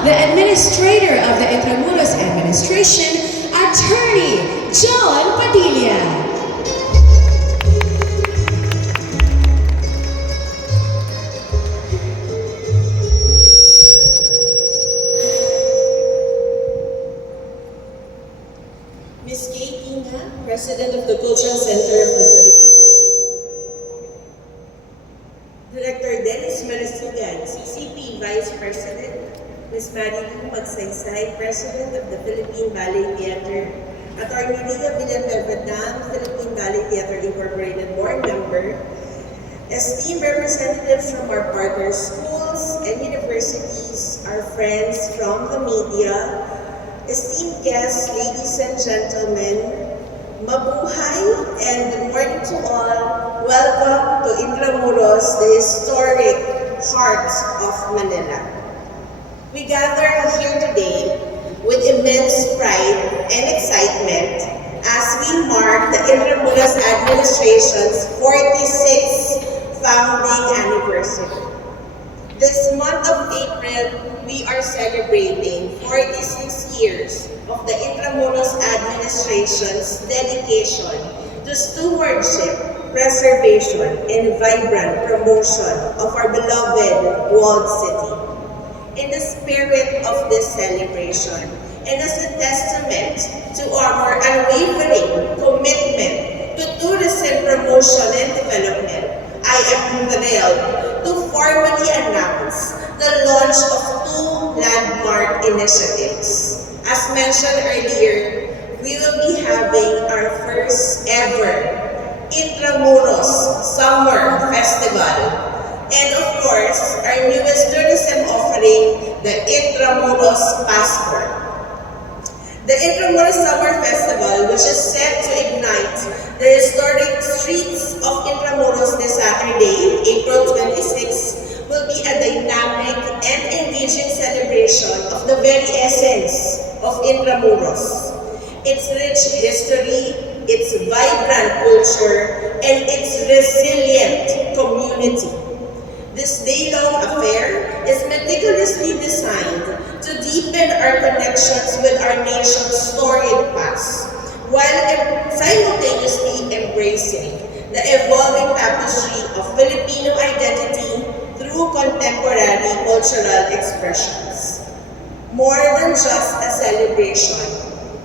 the Administrator of the Intramuros Administration, Attorney John Padilla. Ms. Kay Tina, President of the Cultural Center of the Philippines. Director Dennis Marasigan, CCP Vice President. Ms. Marilu Magsaysay, President of the Philippine Ballet Theater. Attorney Ria Villanueva Dang, Philippine Ballet Theater Incorporated Board Member. Esteemed representatives from our partner schools and universities, our friends from the media, esteemed guests, ladies and gentlemen, mabuhay and good morning to all. Welcome to Intramuros, the historic heart of Manila. We gather here today with immense pride and excitement as we mark the Intramuros administration's 46th founding anniversary. This month of April, we are celebrating 46 years of the Intramuros administration's dedication to stewardship, preservation, and vibrant promotion of our beloved walled city. In the spirit of this celebration, and as a testament to our unwavering commitment to tourism promotion and development, I am thrilled to formally announce the launch of two landmark initiatives. As mentioned earlier, we will be having our first ever Intramuros Summer Festival. And of course, our newest tourism offering, the Intramuros Passport. The Intramuros Summer Festival, which is set to ignite the historic streets of Intramuros this Saturday, April 26, will be a dynamic and engaging celebration of the very essence of Intramuros. Its rich history, its vibrant culture, and its resilient community. This day-long affair is meticulously designed to deepen our connections with our nation's storied past, while simultaneously embracing the evolving tapestry of Filipino identity through contemporary cultural expressions. More than just a celebration,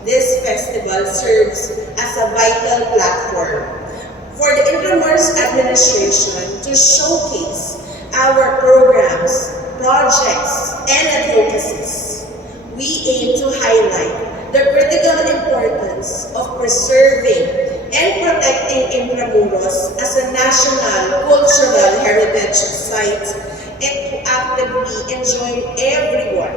this festival serves as a vital platform for the Intramuros administration to showcase our programs, projects, and advocacies. We aim to highlight the critical importance of preserving and protecting Intramuros as a national cultural heritage site and to actively join everyone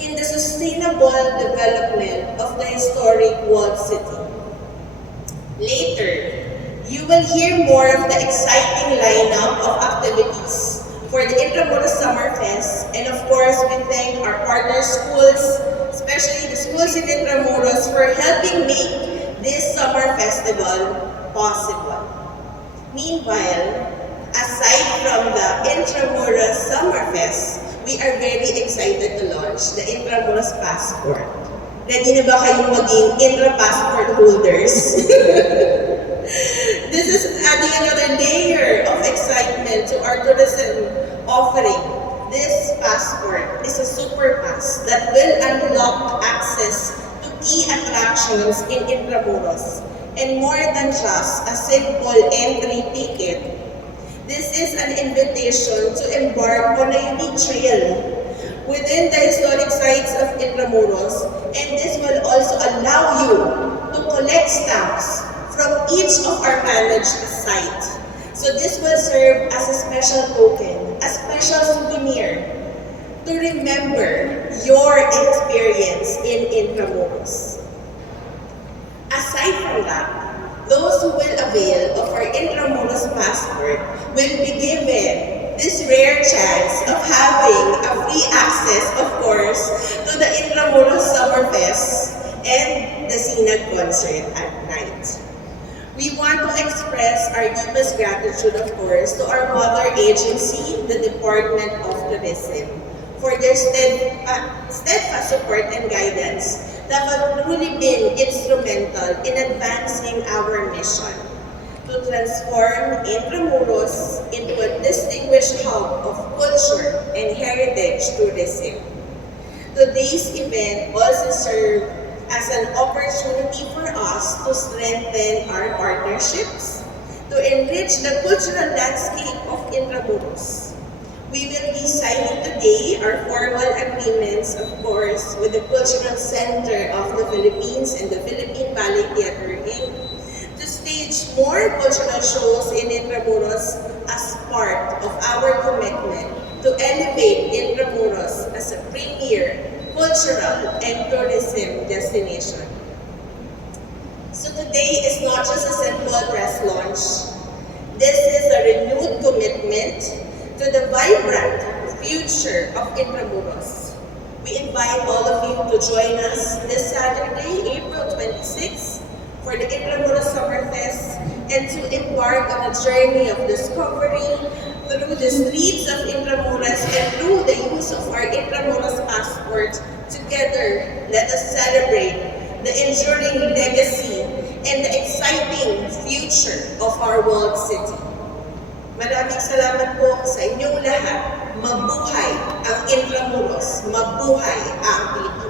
in the sustainable development of the historic walled city. Later, you will hear more of the exciting lineup of activities for the Intramuros Summer Fest, and of course, we thank our partner schools, especially the schools in Intramuros, for helping make this summer festival possible. Meanwhile, aside from the Intramuros Summer Fest, we are very excited to launch the Intramuros Passport. Ready na ba kayong maging Intra-Passport holders? This is adding another layer of excitement to our tourism offering. This passport is a super pass that will unlock access to key attractions in Intramuros. And more than just a simple entry ticket, this is an invitation to embark on a unique trail within the historic sites of Intramuros, and this will also allow you to collect stamps from each of our managed sites. So this will serve as a special token, a special souvenir to remember your experience in Intramuros. Aside from that, those who will avail of our Intramuros Passport will be given this rare chance of having a free access, of course, to the Intramuros Summer Fest and the Sinag concert at night. We want to express our deepest gratitude, of course, to our mother agency, the Department of Tourism, for their steadfast support and guidance that have truly been instrumental in advancing our mission to transform Intramuros into a distinguished hub of culture and heritage tourism. Today's event also serves as an opportunity for us to strengthen our partnerships, to enrich the cultural landscape of Intramuros. We will be signing today our formal agreements, of course, with the Cultural Center of the Philippines and the Philippine Ballet Theatre Inc. to stage more cultural shows in Intramuros as part of our commitment to elevate Intramuros as a premier cultural and tourism destination. So today is not just a simple press launch. This is a renewed commitment to the vibrant future of Intramuros. We invite all of you to join us this Saturday, April 26, for the Intramuros Summerfest and to embark on a journey of discovery through the streets of Intramuros and through the use of our Intramuros passport. Together, let us celebrate the enduring legacy and the exciting future of our world city. Maraming salamat po sa inyong lahat. Mabuhay ang Intramuros. Mabuhay ang Pilipinas.